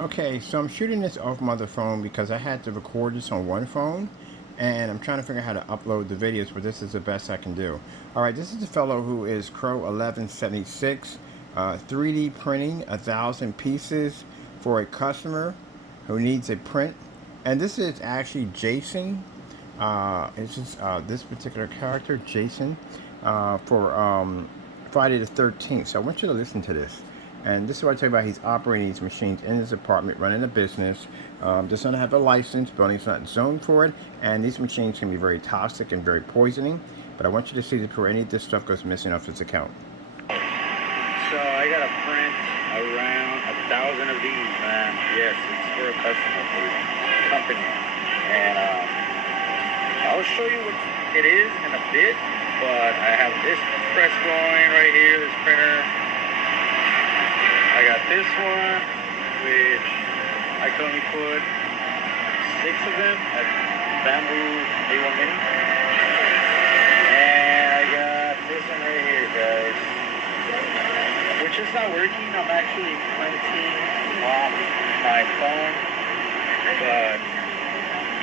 Okay, so I'm shooting this off my other phone because I had to record this on one phone, and I'm trying to figure out how to upload the videos, but this is the best I can do. All right, this is the fellow who is CROWS1176, 3D printing 1,000 pieces for a customer who needs a print. And this is actually Jason. This is this particular character, Jason, for Friday the 13th. So I want you to listen to this. And this is what I tell you about. He's operating these machines in his apartment, running a business. Does not have a license, building's not zoned for it. And these machines can be very toxic and very poisoning. But I want you to see this before any of this stuff goes missing off his account. So I got to print around 1,000 of these, man. Yes, it's for a customer, for a company. And I'll show you what it is in a bit. But I have this press going right here, this printer. I got this one, which I can only put 6 of them at Bamboo A1 Mini. And I got this one right here, guys, which is not working. I'm actually printing off my phone, but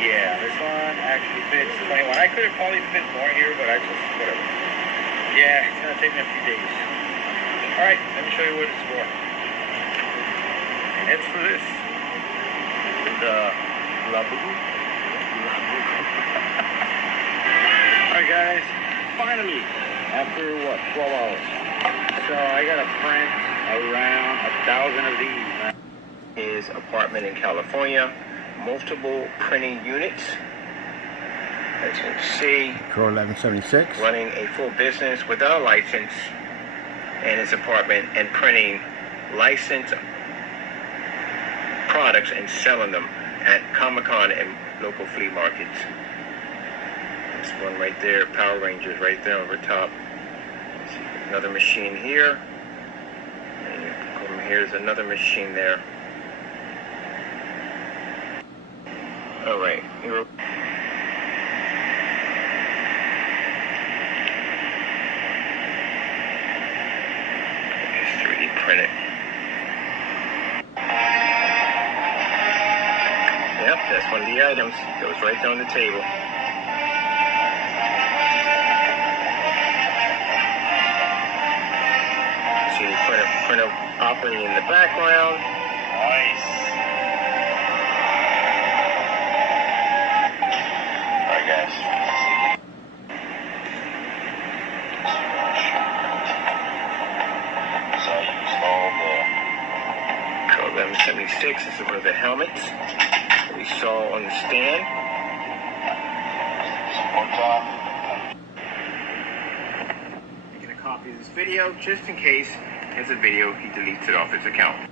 yeah, this one actually fits 21. I could have probably fit more here, but I just, whatever. Yeah, it's gonna take me a few days. Alright, let me show you what it's for. And it's for this. The Labu. Alright guys, finally, after what, 12 hours. So I gotta print around 1,000 of these. His apartment in California, multiple printing units. As you can see, CROWS1176. running a full business without a license in his apartment and printing licensed products and selling them at Comic-Con and local flea markets. This one right there, Power Rangers right there over top. Another machine here. And here's another machine there. All right. Here. It's 3D printed. Yep, that's one of the items that was right there on the table. See the printer operating in the background. Nice. Alright guys. So I used all the CROWS1176. This is one of the helmets that we saw on the stand. Making a copy of this video just in case it's a video he deletes it off his account.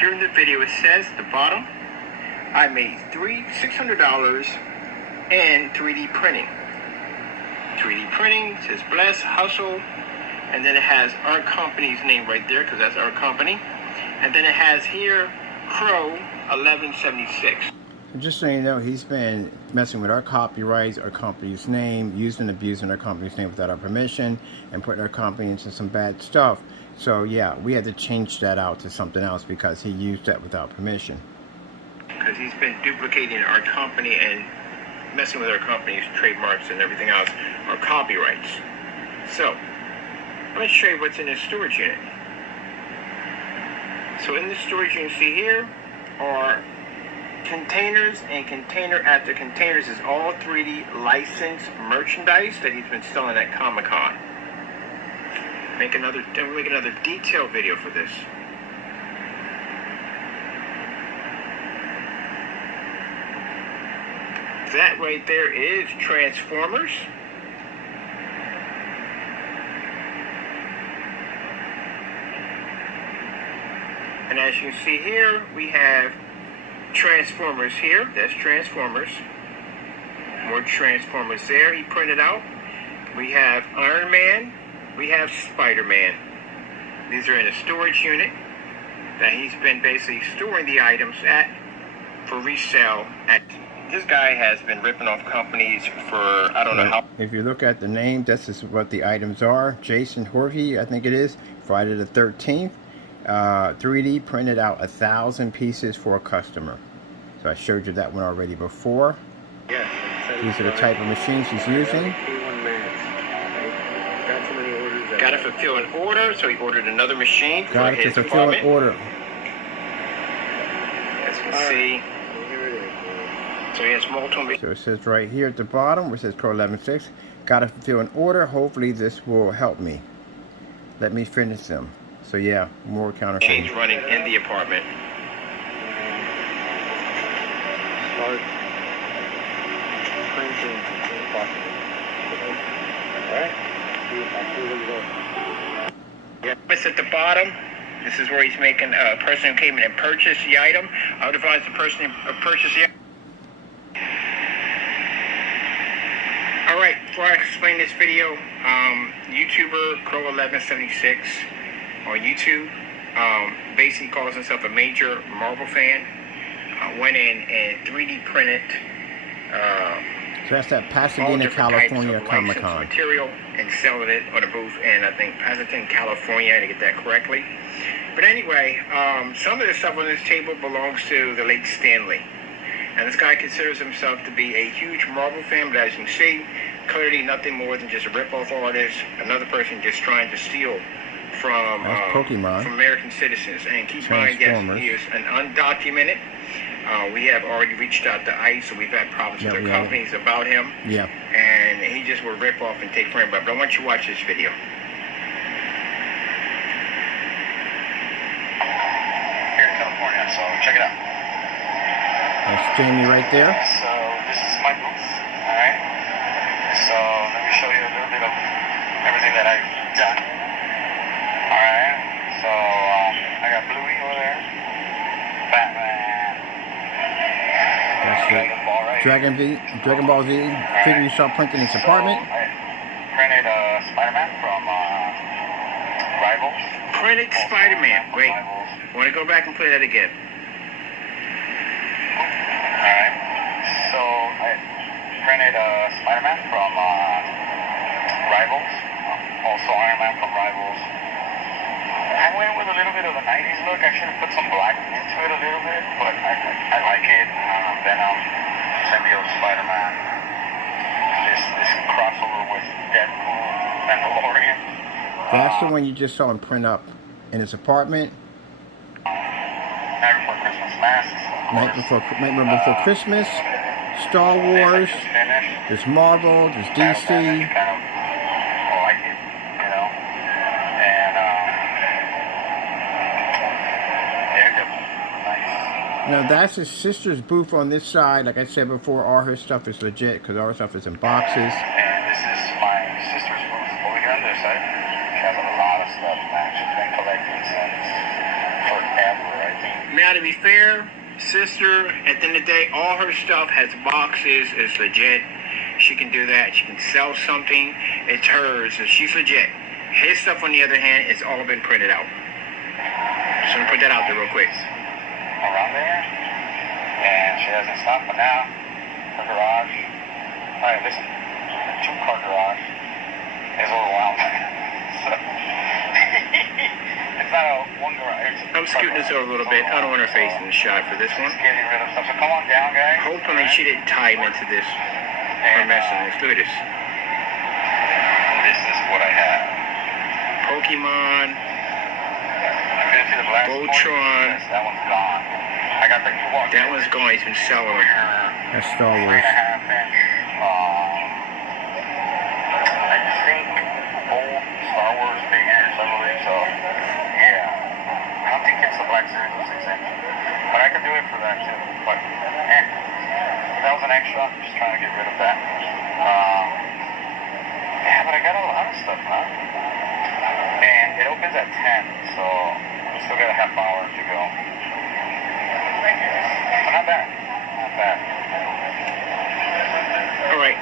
Here in the video it says at the bottom, I made $600 in 3D printing. 3D printing says Bless Hustle, and then it has our company's name right there because that's our company, and then it has here CROWS1176. Just so you know, he's been messing with our copyrights, our company's name, using and abusing our company's name without our permission, and putting our company into some bad stuff. So yeah, we had to change that out to something else because he used that without permission. Because he's been duplicating our company and messing with our company's trademarks and everything else, our copyrights. So, let me show you what's in this storage unit. So in the storage unit, see here are containers, and container after containers is all 3D licensed merchandise that he's been selling at Comic-Con. Make another detailed video for this. That right there is Transformers. And as you can see here, we have Transformers here. That's Transformers. More Transformers there he printed out. We have Iron Man. We have Spider-Man. These are in a storage unit that he's been basically storing the items at for resale at. This guy has been ripping off companies for I don't know how. If you look at the name, this is what the items are. Jason Horvey, I think it is. Friday the 13th. 3D printed out 1,000 pieces for a customer. So I showed you that one already before. Yes. These are the type of machines she's using. Got to fulfill an order, so he ordered another machine for Got his to fulfill an department. order. As you can see, so he has multiple. So it says right here at the bottom where it says CROWS1176, got to fulfill an order. Hopefully this will help me. Let me finish them. So yeah, more counterfeiting. Machines running in the apartment. Start printing if possible. Alright? Yeah. It's at the bottom. This is where he's making a person who came in and purchased the item. I would advise the person who purchased the item. Alright, before I explain this video, YouTuber CROWS1176 on YouTube basically calls himself a major Marvel fan. Went in and 3D printed So that's that all Pasadena, different California types of Comic licensed Con. material and selling it on a booth in, I think, Pasadena, California, to get that correctly. But anyway, some of the stuff on this table belongs to the late Stanley. And this guy considers himself to be a huge Marvel fan, but as you can see, clearly nothing more than just a rip-off artist, another person just trying to steal from Pokemon. from American citizens. And keep in mind, yes, he is an undocumented. We have already reached out to ICE, so we've had problems with their companies about him. Yeah. And he just will rip off and take frame. But I want you to watch this video. Here in California, so check it out. That's Jamie right there. So this is my booth, alright? So let me show you a little bit of everything that I've done. Alright, so I got Bluey over there, Batman, That's Dragon Ball right here. Dragon Ball Z figure you saw printed in his apartment. So I printed Spider-Man from Rivals. Printed Spider-Man. Wait, I want to go back and play that again. Alright, so I printed Spider-Man from Rivals, also Iron Man from Rivals. I went with a little bit of a 90s look. I should have put some black into it a little bit, but I like it. Venom, symbiote Spider-Man, this crossover with Deadpool, Mandalorian. That's the one you just saw him print up in his apartment. Night Before Christmas masks. Nightmare Before Christmas, Star Wars, there's Marvel, there's DC. Kind of like it, you know. And nice. Now that's his sister's booth on this side. Like I said before, all her stuff is legit because all her stuff is in boxes. And this is my sister's booth over here on this side. She has a lot of stuff, man. She's been collecting since forever, I think. Now, to be fair, sister, at the end of the day, all her stuff has boxes. It's legit. She can do that. She can sell something. It's hers. So she's legit. His stuff, on the other hand, it's all been printed out. Just gonna put that out there real quick. Around there. And she hasn't stopped, but now her garage. Alright, listen. The 2-car garage is overwhelmed. So it's not a one garage. I'm scooting this over a little bit. I don't want her face in the shot for this one. Just getting rid of stuff. So come on down, guys. Hopefully she didn't tie him into this or mess with this. Look at this. This is what I have. Pokemon, I'm gonna see the last Voltron. Yes, that one's gone. I got the Ewok. That one's gone. He's been selling them. That's Star Wars. 3.5-inch. I think old Star Wars figures, I believe so. Yeah. I don't think it's the Black Series of 6-inch. But I could do it for that too. But that was an extra. I'm just trying to get rid of that. Yeah, but I got a lot of stuff, huh? And it opens at 10, so we still got a half hour to go. But not bad. Not bad. All right.